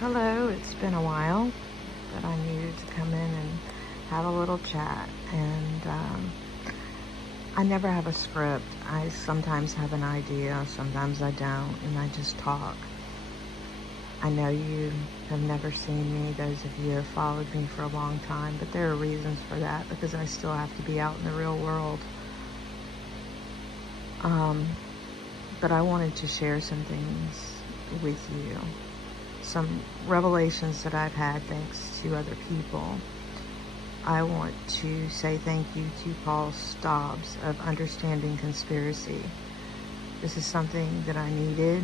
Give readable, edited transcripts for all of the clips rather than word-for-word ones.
Hello, it's been a while, but I needed to come in and have a little chat. And I never have a script. I sometimes have an idea, sometimes I don't, and I just talk. I know you have never seen me, those of you who have followed me for a long time, but there are reasons for that because I still have to be out in the real world. But I wanted to share some things with you. Some revelations that I've had thanks to other people. I want to say thank you to Paul Stobbs of Understanding Conspiracy. This is something that I needed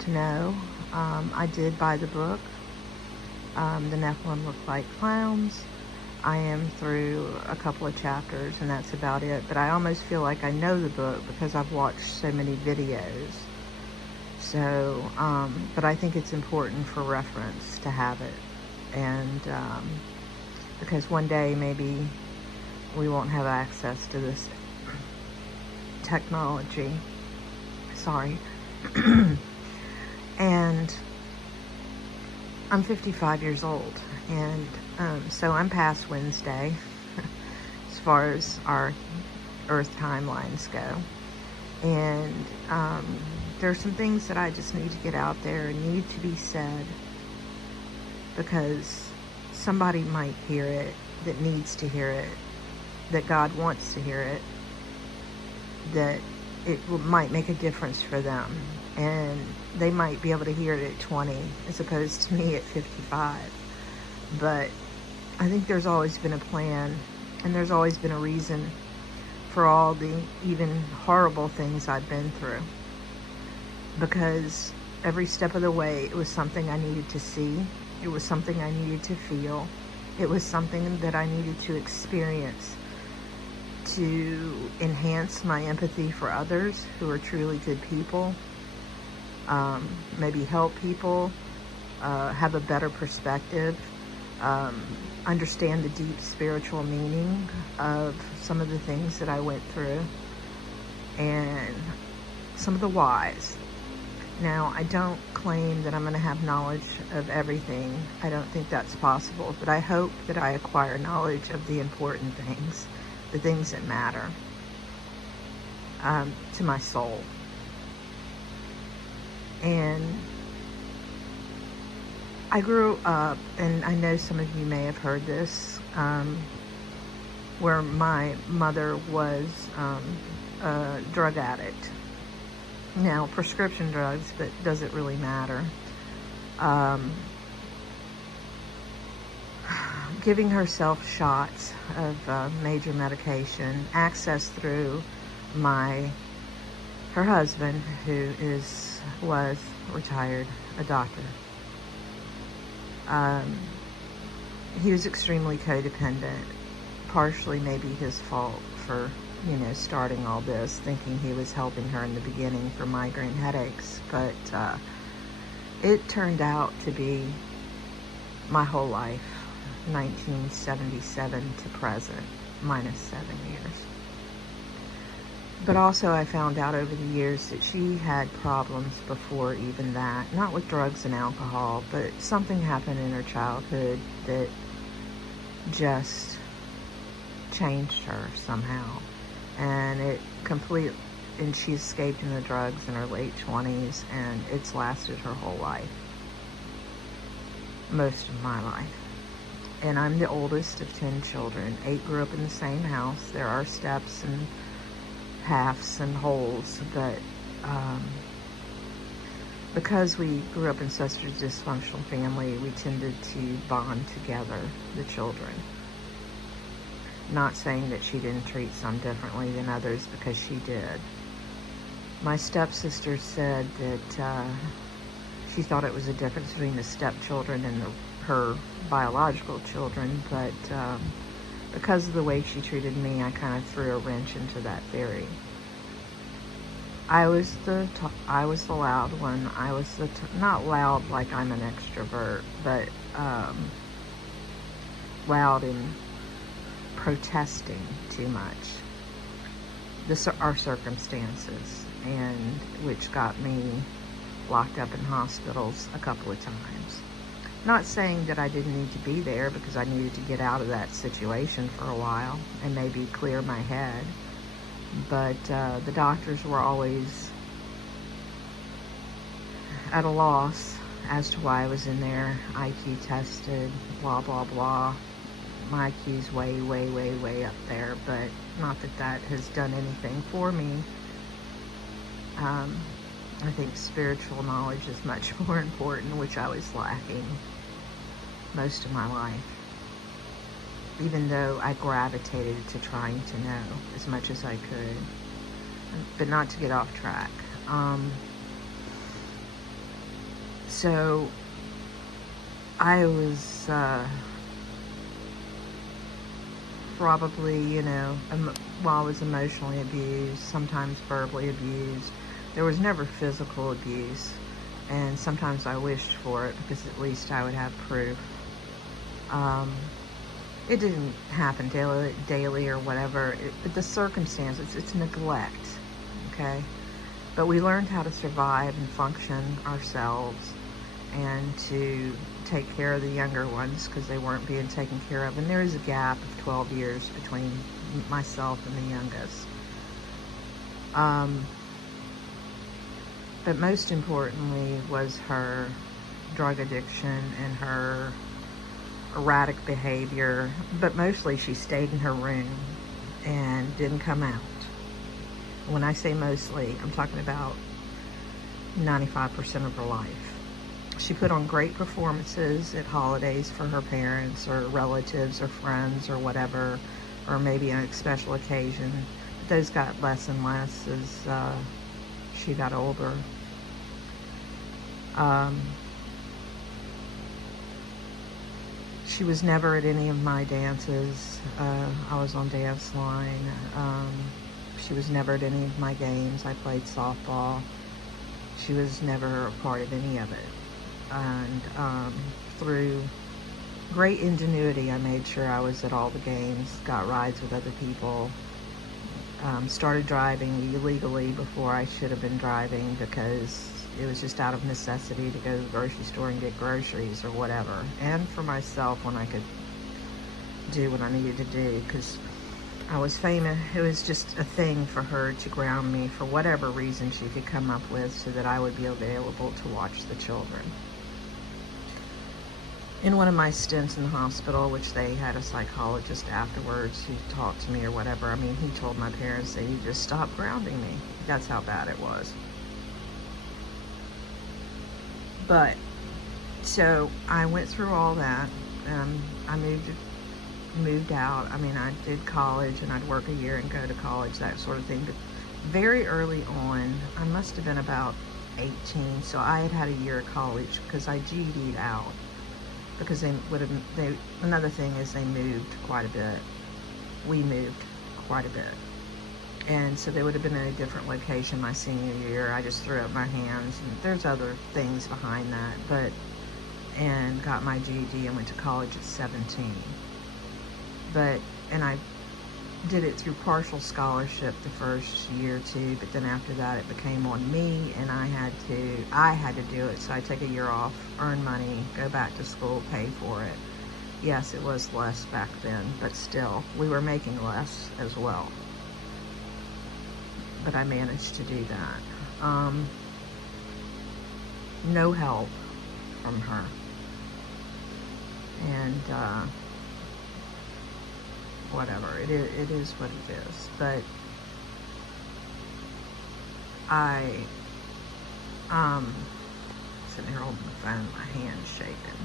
to know. I did buy the book. The Nephilim Look Like Clowns. I am through a couple of chapters and that's about it. But I almost feel like I know the book because I've watched so many videos. So, but I think it's important for reference to have it. And because one day maybe we won't have access to this technology. Sorry. And I'm 55 years old. And so I'm past Wednesday as far as our Earth timelines go. And there are some things that I just need to get out there and need to be said because somebody might hear it that needs to hear it, that God wants to hear it, that it might make a difference for them. And they might be able to hear it at 20 as opposed to me at 55. But I think there's always been a plan and there's always been a reason for all the even horrible things I've been through. Because every step of the way, it was something I needed to see. It was something I needed to feel. It was something that I needed to experience to enhance my empathy for others who are truly good people. Maybe help people, have a better perspective, understand the deep spiritual meaning of some of the things that I went through and some of the whys. Now, I don't claim that I'm going to have knowledge of everything. I don't think that's possible, but I hope that I acquire knowledge of the important things, the things that matter to my soul. And I grew up, and I know some of you may have heard this, where my mother was a drug addict. Now, prescription drugs, but does it really matter? Giving herself shots of major medication, access through her husband, who was retired, a doctor. He was extremely codependent, partially maybe his fault for, starting all this, thinking he was helping her in the beginning for migraine headaches. But it turned out to be my whole life, 1977 to present, minus 7 years. But also I found out over the years that she had problems before even that, not with drugs and alcohol, but something happened in her childhood that just changed her somehow. And and she escaped in the drugs in her late 20s, and it's lasted her whole life. Most of my life. And I'm the oldest of 10 children. 8 grew up in the same house. There are steps and halves and wholes, but because we grew up in such a dysfunctional family, we tended to bond together, the children. Not saying that she didn't treat some differently than others, because she did. My stepsister said that she thought it was a difference between the stepchildren and her biological children, but because of the way she treated me, I kind of threw a wrench into that theory. I was the loud one. I was not loud like I'm an extrovert, but loud in protesting too much. Our circumstances, and which got me locked up in hospitals a couple of times. Not saying that I didn't need to be there, because I needed to get out of that situation for a while and maybe clear my head. But the doctors were always at a loss as to why I was in there. IQ tested, blah, blah, blah. My IQ's way, way, way, way up there, but not that that has done anything for me. I think spiritual knowledge is much more important, which I was lacking most of my life, even though I gravitated to trying to know as much as I could. But not to get off track. So I was probably, while I was emotionally abused, sometimes verbally abused. There was never physical abuse, and sometimes I wished for it, because at least I would have proof. It didn't happen daily or whatever, but the circumstances, it's neglect, okay? But we learned how to survive and function ourselves, and to take care of the younger ones, because they weren't being taken care of. And there is a gap of 12 years between myself and the youngest. But most importantly was her drug addiction and her erratic behavior. But mostly she stayed in her room and didn't come out. When I say mostly, I'm talking about 95% of her life. She put on great performances at holidays for her parents or relatives or friends or whatever, or maybe on a special occasion. But those got less and less as she got older. She was never at any of my dances. I was on dance line. She was never at any of my games. I played softball. She was never a part of any of it. And through great ingenuity, I made sure I was at all the games, got rides with other people, started driving illegally before I should have been driving, because it was just out of necessity to go to the grocery store and get groceries or whatever. And for myself, when I could do what I needed to do, because I was famous. It was just a thing for her to ground me for whatever reason she could come up with, so that I would be available to watch the children. In one of my stints in the hospital, which they had a psychologist afterwards who talked to me or whatever, I mean, he told my parents that he just stopped grounding me. That's how bad it was. But, so I went through all that. I moved out. I mean, I did college, and I'd work a year and go to college, that sort of thing. But very early on, I must have been about 18, so I had a year of college, because I GED'd out. Because another thing is they moved quite a bit. We moved quite a bit. And so they would have been in a different location my senior year. I just threw up my hands, and there's other things behind that, and got my GED and went to college at 17. And I did it through partial scholarship the first year or two, but then after that it became on me, and I had to do it. So I take a year off, earn money, go back to school, pay for it. Yes, it was less back then, but still, we were making less as well. But I managed to do that. No help from her. And whatever, it is what it is. But I sitting here holding the phone, my hand's shaking.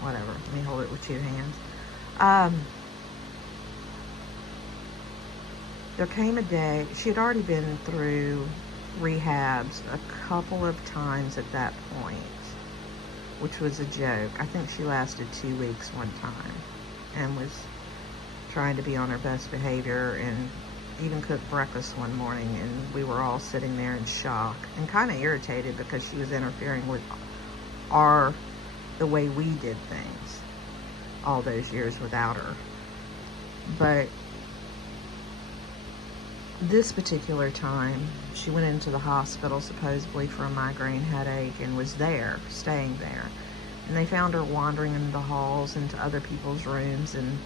Whatever, let me hold it with 2 hands. There came a day, she had already been through rehabs a couple of times at that point, which was a joke. I think she lasted 2 weeks one time, and was trying to be on her best behavior, and even cooked breakfast one morning, and we were all sitting there in shock and kind of irritated, because she was interfering with the way we did things all those years without her. But this particular time, she went into the hospital supposedly for a migraine headache and was there, staying there. And they found her wandering into the halls, into other people's rooms, and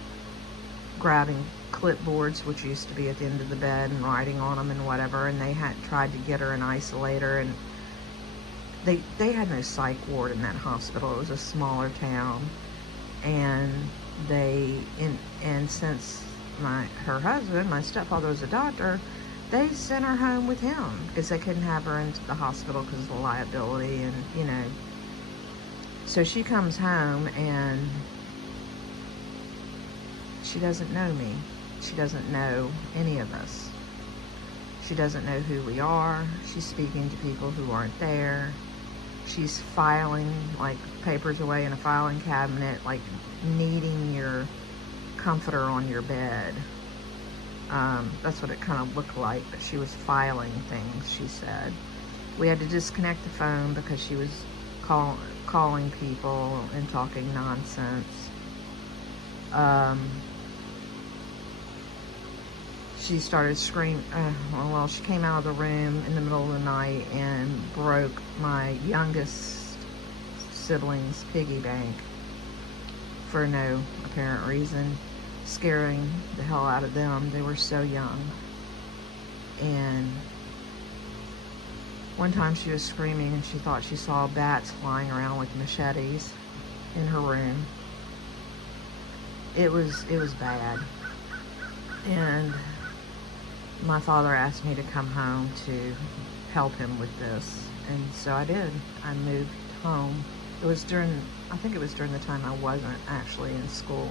grabbing clipboards, which used to be at the end of the bed, and writing on them and whatever. And they had tried to get her and isolate her, and they had no psych ward in that hospital. It was a smaller town, and since her husband, my stepfather, was a doctor, they sent her home with him because they couldn't have her into the hospital because of the liability, and you know. So she comes home and she doesn't know me. She doesn't know any of us. She doesn't know who we are. She's speaking to people who aren't there. She's filing like papers away in a filing cabinet, like needing your comforter on your bed. That's what it kind of looked like, but she was filing things, she said. We had to disconnect the phone because she was calling people and talking nonsense. She started screaming. Well, she came out of the room in the middle of the night and broke my youngest sibling's piggy bank for no apparent reason, scaring the hell out of them. They were so young. And one time she was screaming and she thought she saw bats flying around with machetes in her room. It was bad. And my father asked me to come home to help him with this, and so I did. I moved home. I think it was during the time I wasn't actually in school.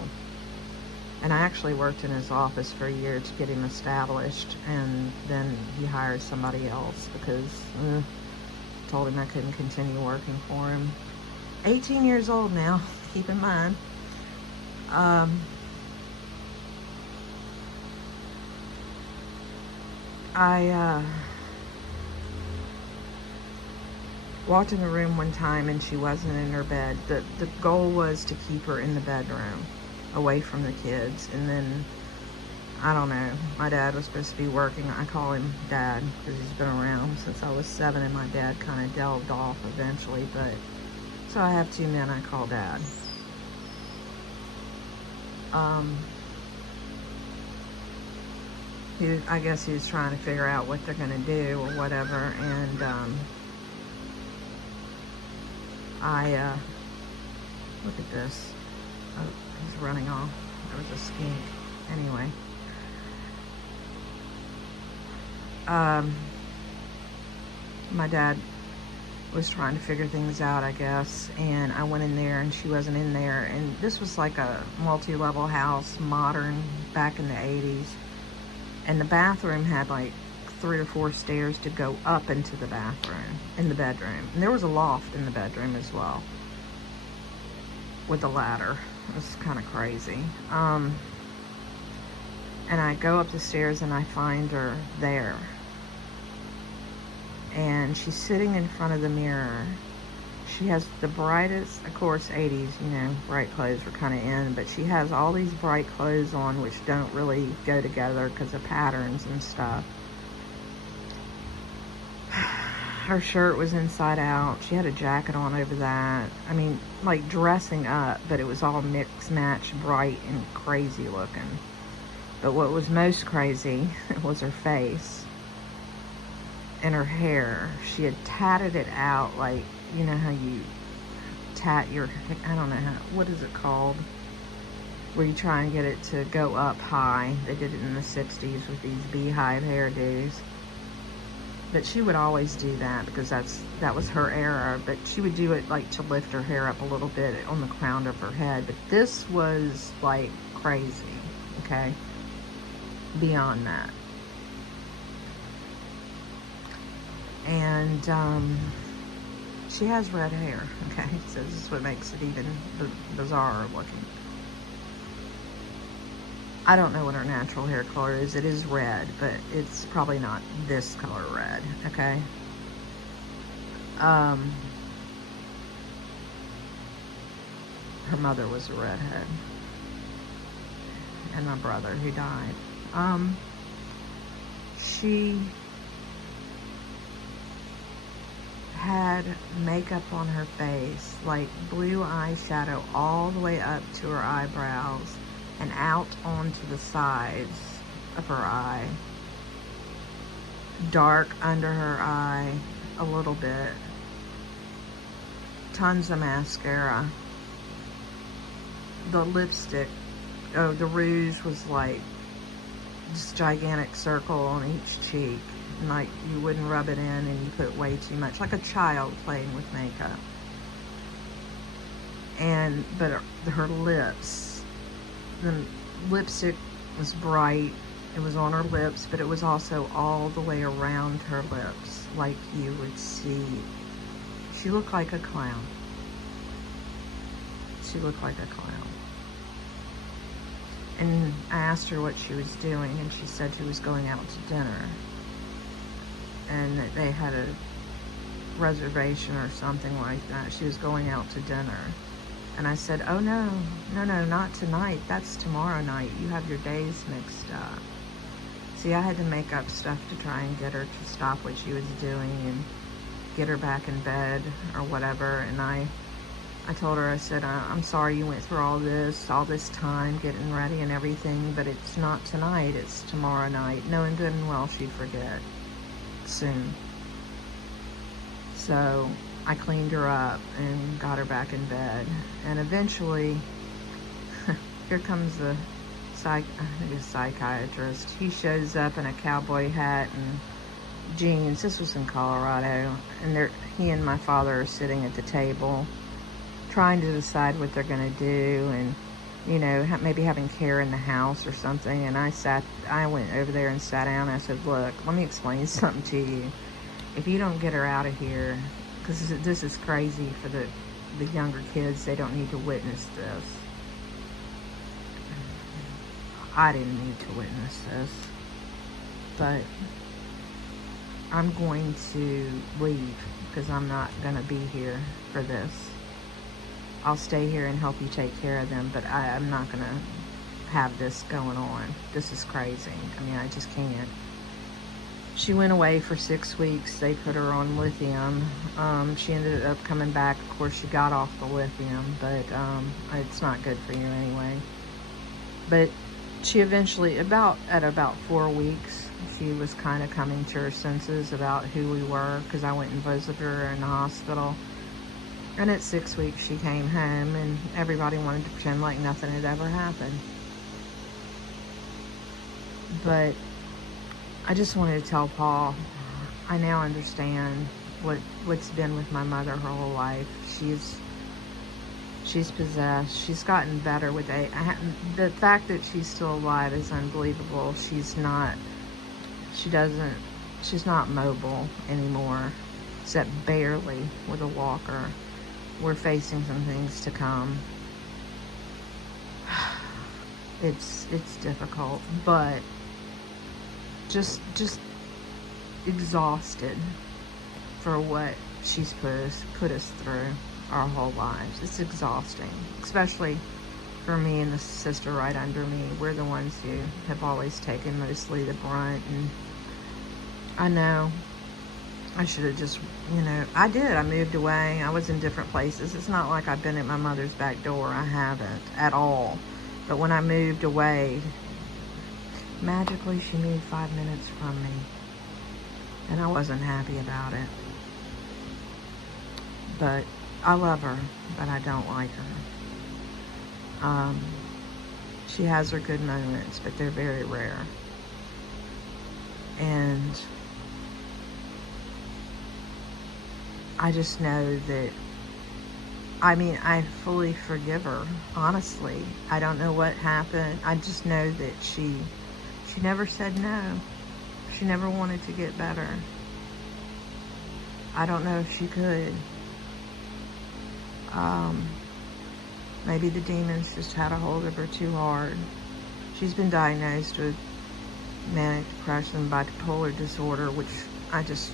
And I actually worked in his office for a year to get him established, and then he hired somebody else because told him I couldn't continue working for him. 18 years old now, keep in mind. I walked in the room one time and she wasn't in her bed. The goal was to keep her in the bedroom, away from the kids. And then, I don't know, my dad was supposed to be working. I call him Dad because he's been around since I was 7, and my dad kind of delved off eventually. But so I have 2 men I call Dad. I guess he was trying to figure out what they're going to do or whatever, and look at this. Oh, he's running off. There was a skink. Anyway. My dad was trying to figure things out, I guess, and I went in there and she wasn't in there, and this was like a multi-level house, modern, back in the 80s. And the bathroom had like 3 or 4 stairs to go up into the bathroom, in the bedroom. And there was a loft in the bedroom as well, with a ladder. It was kind of crazy. And I go up the stairs and I find her there. And she's sitting in front of the mirror. She has the brightest, of course, 80s, you know, bright clothes were kind of in, but she has all these bright clothes on which don't really go together because of patterns and stuff. Her shirt was inside out. She had a jacket on over that. I mean, like dressing up, but it was all mix match, bright and crazy looking. But what was most crazy was her face and her hair. She had tatted it out, like, you know how you tat your, I don't know how, what is it called? Where you try and get it to go up high. They did it in the 60s with these beehive hairdos. But she would always do that because that was her era. But she would do it like to lift her hair up a little bit on the crown of her head. But this was like crazy, okay? Beyond that. And she has red hair, okay? So this is what makes it even bizarre looking. I don't know what her natural hair color is. It is red, but it's probably not this color red, okay? Her mother was a redhead. And my brother who died. She had makeup on her face, like blue eyeshadow all the way up to her eyebrows and out onto the sides of her eye. Dark under her eye a little bit. Tons of mascara. The lipstick, oh, the rouge was like this gigantic circle on each cheek. And like you wouldn't rub it in and you put way too much, like a child playing with makeup. But her lips, the lipstick was bright. It was on her lips, but it was also all the way around her lips, like you would see. She looked like a clown. She looked like a clown. And I asked her what she was doing, and she said she was going out to dinner. And that they had a reservation or something like that. She was going out to dinner. And I said, oh no, not tonight. That's tomorrow night. You have your days mixed up. See, I had to make up stuff to try and get her to stop what she was doing and get her back in bed or whatever. And I told her, I said, I'm sorry you went through all this time getting ready and everything, but it's not tonight, it's tomorrow night. Knowing good and well she'd forget soon. So I cleaned her up and got her back in bed. And eventually, here comes the psychiatrist. He shows up in a cowboy hat and jeans. This was in Colorado. And he and my father are sitting at the table trying to decide what they're going to do, and you know, maybe having care in the house or something. And I went over there and sat down. And I said, look, let me explain something to you. If you don't get her out of here, because this is crazy for the younger kids, they don't need to witness this. I didn't need to witness this, but I'm going to leave because I'm not going to be here for this. I'll stay here and help you take care of them, but I'm not going to have this going on. This is crazy. I mean, I just can't. She went away for 6 weeks. They put her on lithium. She ended up coming back. Of course, she got off the lithium, but it's not good for you anyway. But she eventually, at about 4 weeks, she was kind of coming to her senses about who we were, because I went and visited her in the hospital. And at 6 weeks, she came home, and everybody wanted to pretend like nothing had ever happened. But I just wanted to tell Paul, I now understand what's been with my mother her whole life. She's possessed. She's gotten better with age. The fact that she's still alive is unbelievable. She's not mobile anymore, except barely with a walker. We're facing some things to come. It's difficult, but just exhausted for what she's put us through our whole lives. It's exhausting, especially for me and the sister right under me. We're the ones who have always taken mostly the brunt, and I know I should have just, I did. I moved away. I was in different places. It's not like I've been at my mother's back door. I haven't at all. But when I moved away, magically she moved 5 minutes from me. And I wasn't happy about it. But I love her, but I don't like her. She has her good moments, but they're very rare. And I just know that, I fully forgive her, honestly. I don't know what happened. I just know that she never said no. She never wanted to get better. I don't know if she could. Maybe the demons just had a hold of her too hard. She's been diagnosed with manic depression, bipolar disorder, which I just,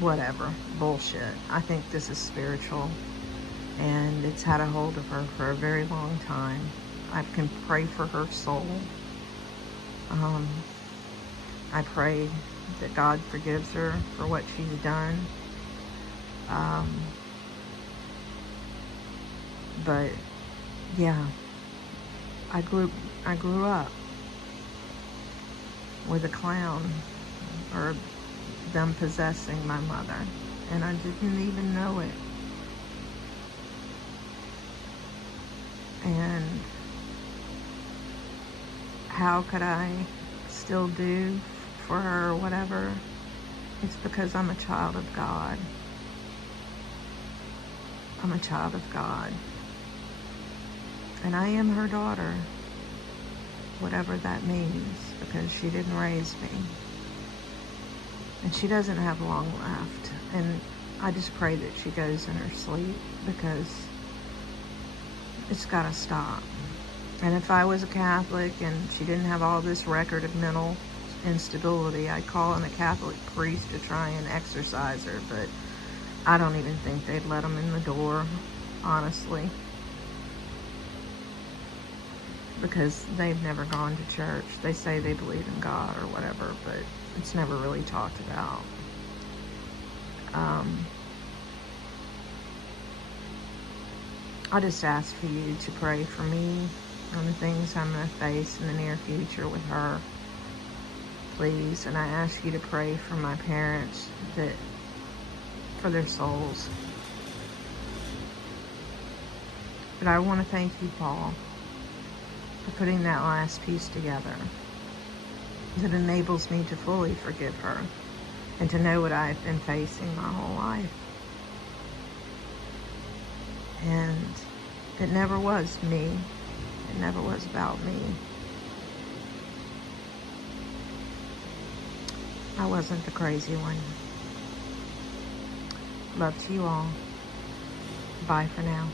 whatever, bullshit. I think this is spiritual, and it's had a hold of her for a very long time. I can pray for her soul. I pray that God forgives her for what she's done. Um, but yeah, I grew up with a clown, or them possessing my mother, and I didn't even know it. And how could I still do for her or whatever? It's because I'm a child of God. I'm a child of God. And I am her daughter, whatever that means, because she didn't raise me. And she doesn't have long left. And I just pray that she goes in her sleep, because it's got to stop. And if I was a Catholic and she didn't have all this record of mental instability, I'd call in a Catholic priest to try and exorcise her. But I don't even think they'd let them in the door, honestly, because they've never gone to church. They say they believe in God or whatever, but it's never really talked about. I just ask for you to pray for me on the things I'm going to face in the near future with her, please. And I ask you to pray for my parents, for their souls. But I want to thank you, Paul, for putting that last piece together that enables me to fully forgive her and to know what I've been facing my whole life. And it never was me. It never was about me. I wasn't the crazy one. Love to you all. Bye for now.